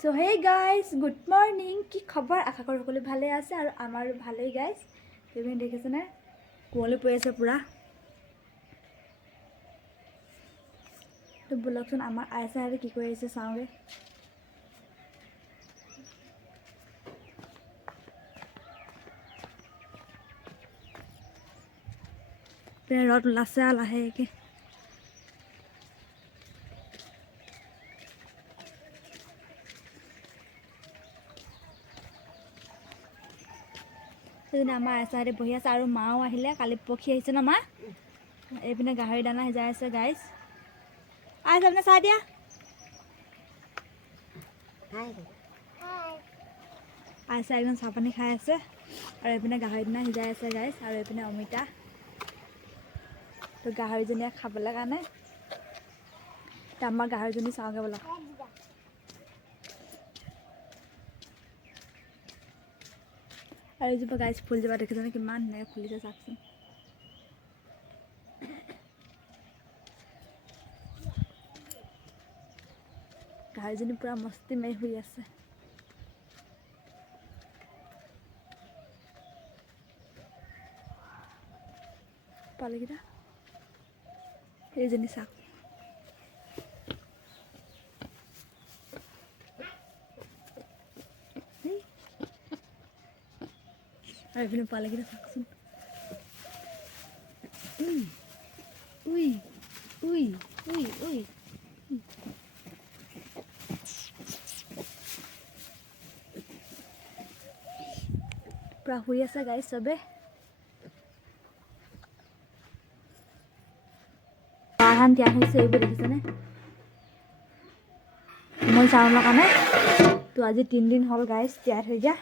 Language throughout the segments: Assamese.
so hey guys good morning কি খবৰ আশা কৰোঁ সকলো ভালে আছে আৰু আমাৰো ভালেই গাইজ তুমি দেখিছেনে কুঁৱলী পৰি আছে পুৰা তো বলকচোন আমাৰ আইচাহঁতে কি কৰি আছে চাওঁগৈ ৰ'দ ওলাইছে আৰু লাহেকৈ সেইদিনা আমাৰ আইচাহঁতে বহি আছে আৰু মাও আহিলে কালি পক্ষী আহিছে ন মা এইপিনে গাহৰি দানা সিজাই আছে গাইজ আইচা আপুনি চাই দিয়া আইচা একদম চাহ পানী খাই আছে আৰু এইপিনে গাহৰি দানা সিজাই আছে গাইজ আৰু এইপিনে অমিতা তো গাহৰিজনীয়ে খাবলৈ কাৰণে তো আমাৰ গাহৰিজনী চাওঁগৈ বোলা আৰু এইজোপা গাইজ ফুলজোপা দেখিছেনে কিমান ধুনীয়াকৈ ফুলিছে চাওকচোন গাহৰিজনী পূৰা মস্তি মাৰি শুই আছে পালেকেইটা এইজনী চাওক আৰু এইপিনে পালেকেইটা চাওকচোন উই উই উই উই পুৰা শুই আছে গাইজ চবে ধান তিয়াৰ হৈছে এইবোৰ দেখিছেনে কোমল চাউলৰ কাৰণে তো আজি 3 দিন হ'ল গাইজ তিয়াৰ থৈ দিয়া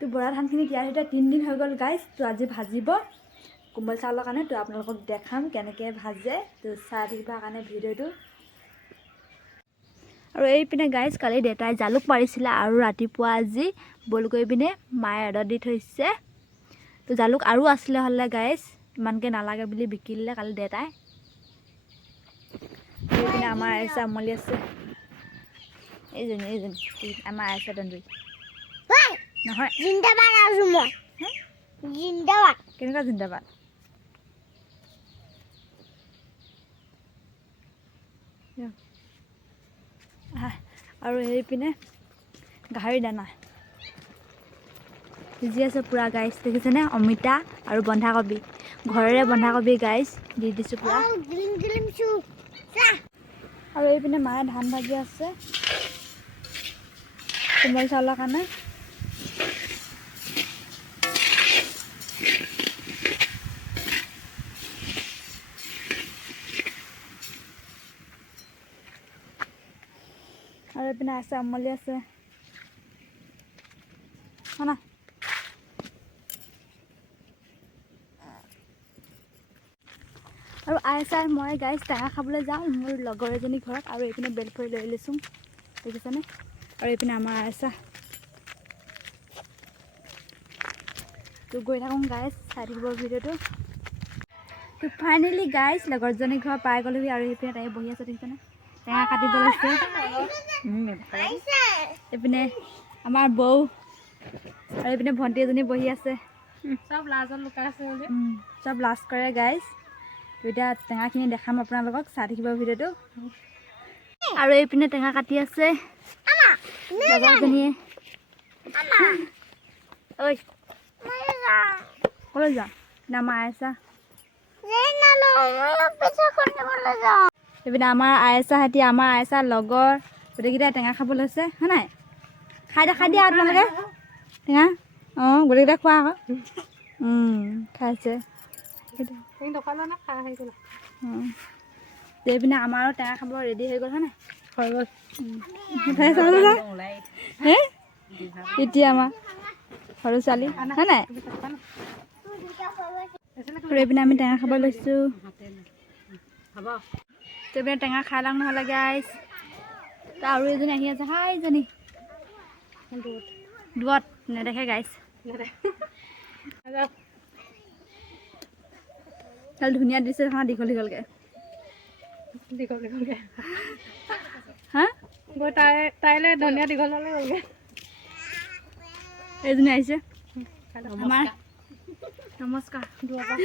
তো বৰা ধানখিনি তিয়াৰ থৈ দিয়া 3 দিন হৈ গ'ল গাইজ তো আজি ভাজিব কোমল চাউলৰ কাৰণে তো আপোনালোকক দেখাম কেনেকৈ ভাজে তো চাই থাকিবৰ কাৰণে ভিডিঅ'টো আৰু এইপিনে গাইজ কালি দেউতাই জালুক মাৰিছিলে আৰু ৰাতিপুৱা আজি বইল কৰি পিনে মায়ে ৰ'দত দি থৈছে তো জালুক আৰু আছিলে হ'লে গাইজ ইমানকৈ নালাগে বুলি বিকি দিলে কালি দেউতাই এইপিনে আমাৰ আইচা উমলি আছে এইজনী আমাৰ আইচা দন্দুৰী নহয় জিন্দাবাদ আছো মই জিন্দাবাদ কেনেকুৱা জিন্দাবাদ আৰু এইপিনে গাহৰি দানা সিজি আছে পূৰা গাইজ দেখিছেনে অমিতা আৰু বন্ধাকবি ঘৰৰে বন্ধাকবি গাইজ দি দিছোঁ পূৰা আৰু এইপিনে মায়ে ধান ভাজি আছে কোমল চাউলৰ কাৰণে আৰু এইপিনে আছে আমলি আছে না আৰু আইচাৰ মই গাইজ টেঙা খাবলৈ যাওঁ মোৰ লগৰ এজনী ঘৰত আৰু এইপিনে বেলফৰি লৈ লৈছোঁ দেখিছেনে আৰু এইপিনে আমাৰ আইচা তো গৈ থাকোঁ গাইজ চাই থাকিব ভিডিঅ'টো তো ফাইনেলি গাইজ লগৰজনী ঘৰ পাই গ'লোহি আৰু এইপিনে তাই বহি আছে দেখিছেনে টেঙা কাটিব লৈছে এইপিনে আমাৰ বৌ আৰু এইপিনে ভণ্টি এজনী বহি আছে চব লাজত লুকাই আছে চব লাজ কৰে গাইজ তো এতিয়া টেঙাখিনি দেখাম আপোনালোকক চাই থাকিব ভিডিঅ'টো আৰু এইপিনে টেঙা কাটি আছে লগৰজনীয়ে ঐ ক'লৈ যা আমাৰ আইচা এইপিনে আমাৰ আইচাহঁতি আমাৰ আইচা লগৰ গোটেইকেইটাই টেঙা খাব লৈছে হয় নাই খাই দিয়া আপোনালোকে টেঙা অঁ গোটেইকেইটা খোৱা আকৌ খাইছে এইপিনে আমাৰো টেঙা খাব ৰেডি হৈ গ'ল হয় নাই হৈ গ'ল এতিয়া আমাৰ সৰু ছোৱালী হয় নাই এইপিনে আমি টেঙা খাব লৈছোঁ এইপিনে টেঙা খাই লওঁ নহ'লে গাইজ তো আৰু এজনী আহি আছে হাই এজনী দূৰত নেদেখে গাইজ ধুনীয়া দিছে হা দীঘল দীঘলকৈ হা গৈ তাইলৈ ধনিয়া দীঘল হ'লে হ'লগৈ এইজনী আহিছে আমাৰ নমস্কাৰ দূৰৰ পৰা